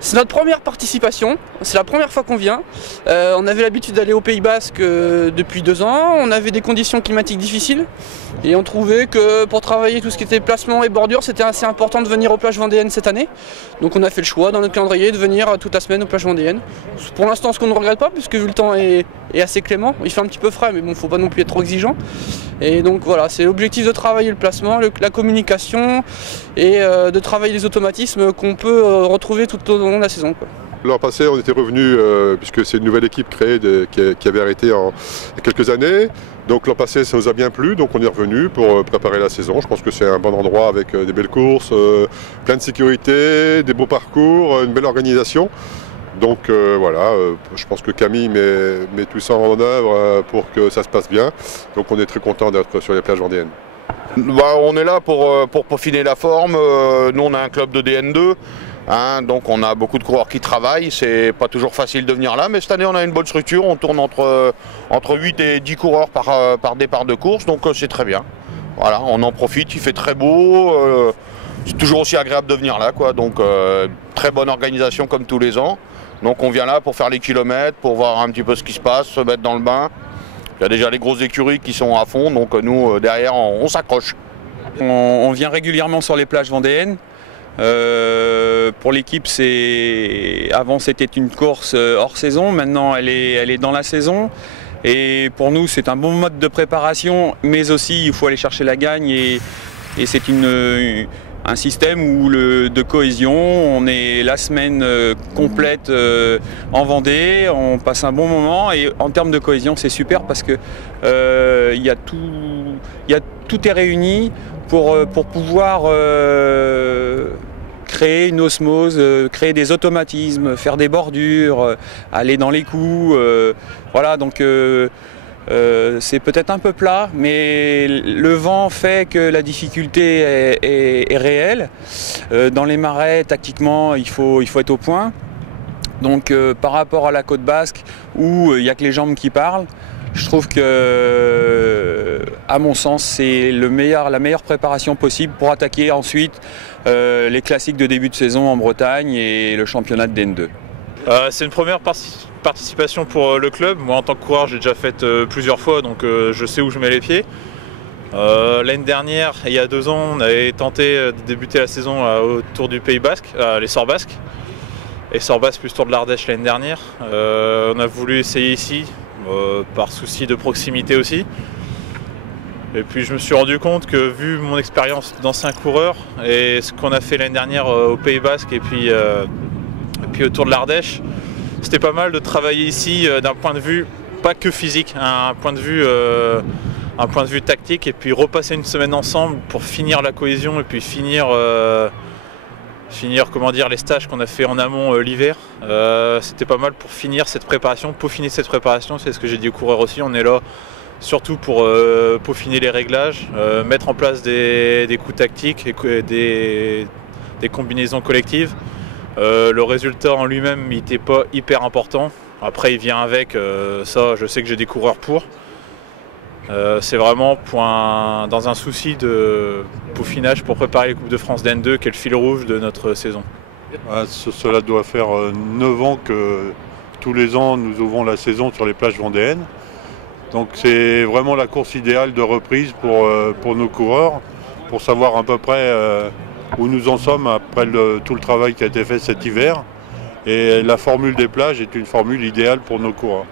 C'est notre première participation, c'est la première fois qu'on vient. On avait l'habitude d'aller au Pays Basque depuis 2 ans, on avait des conditions climatiques difficiles et on trouvait que pour travailler tout ce qui était placement et bordure, c'était assez important de venir aux plages vendéennes cette année. Donc on a fait le choix dans notre calendrier de venir toute la semaine aux plages vendéennes. Pour l'instant, ce qu'on ne regrette pas, puisque vu le temps est assez clément, il fait un petit peu frais, mais bon, faut pas non plus être trop exigeant. Et donc voilà, c'est l'objectif de travailler le placement, la communication et de travailler les automatismes qu'on peut retrouver tout au long de la saison, quoi. L'an passé, on était revenu, puisque c'est une nouvelle équipe créée qui avait arrêté il y a quelques années. Donc l'an passé, ça nous a bien plu, donc on est revenu pour préparer la saison. Je pense que c'est un bon endroit avec des belles courses, plein de sécurité, des beaux parcours, une belle organisation. Donc voilà, je pense que Camille met tout ça en œuvre pour que ça se passe bien. Donc on est très content d'être sur les plages vendéennes. On est là pour peaufiner la forme. Nous, on a un club de DN2. Donc on a beaucoup de coureurs qui travaillent, c'est pas toujours facile de venir là, mais cette année on a une bonne structure, on tourne entre 8 et 10 coureurs par départ de course, donc c'est très bien. Voilà, on en profite, il fait très beau, c'est toujours aussi agréable de venir là, quoi. Donc très bonne organisation comme tous les ans. Donc on vient là pour faire les kilomètres, pour voir un petit peu ce qui se passe, se mettre dans le bain. Il y a déjà les grosses écuries qui sont à fond, donc nous derrière on s'accroche. On vient régulièrement sur les plages vendéennes. Pour l'équipe, avant c'était une course hors saison, maintenant elle est dans la saison. Et pour nous c'est un bon mode de préparation, mais aussi il faut aller chercher la gagne et c'est un système de cohésion. On est la semaine complète en Vendée, on passe un bon moment et en termes de cohésion c'est super parce que tout est réuni pour pouvoir créer une osmose, créer des automatismes, faire des bordures, aller dans les coups. Voilà, donc c'est peut-être un peu plat, mais le vent fait que la difficulté est réelle. Dans les marais, tactiquement, il faut être au point. Donc par rapport à la côte basque, où il n'y a que les jambes qui parlent, je trouve que, à mon sens, c'est la meilleure préparation possible pour attaquer ensuite les classiques de début de saison en Bretagne et le championnat de DN2. C'est une première participation pour le club. Moi, en tant que coureur, j'ai déjà fait plusieurs fois, donc je sais où je mets les pieds. L'année dernière, il y a 2 ans, on avait tenté de débuter la saison autour du Pays Basque, les Sorts Basques. Et Sorts Basques plus Tour de l'Ardèche l'année dernière. On a voulu essayer ici. Par souci de proximité aussi. Et puis je me suis rendu compte que vu mon expérience d'ancien coureur et ce qu'on a fait l'année dernière au Pays Basque et puis autour de l'Ardèche, c'était pas mal de travailler ici d'un point de vue pas que physique, un point de vue tactique et puis repasser une semaine ensemble pour finir la cohésion et puis finir comment dire, les stages qu'on a fait en amont l'hiver. C'était pas mal pour finir cette préparation, peaufiner cette préparation, c'est ce que j'ai dit aux coureurs aussi. On est là surtout pour peaufiner les réglages, mettre en place des coups tactiques et des combinaisons collectives. Le résultat en lui-même n'était pas hyper important. Après il vient avec, ça je sais que j'ai des coureurs pour. C'est vraiment dans un souci de peaufinage pour préparer les Coupes de France DN2 qui est le fil rouge de notre saison. Cela doit faire 9 ans que tous les ans nous ouvrons la saison sur les plages vendéennes. Donc c'est vraiment la course idéale de reprise pour nos coureurs, pour savoir à peu près où nous en sommes après tout le travail qui a été fait cet hiver. Et la formule des plages est une formule idéale pour nos coureurs.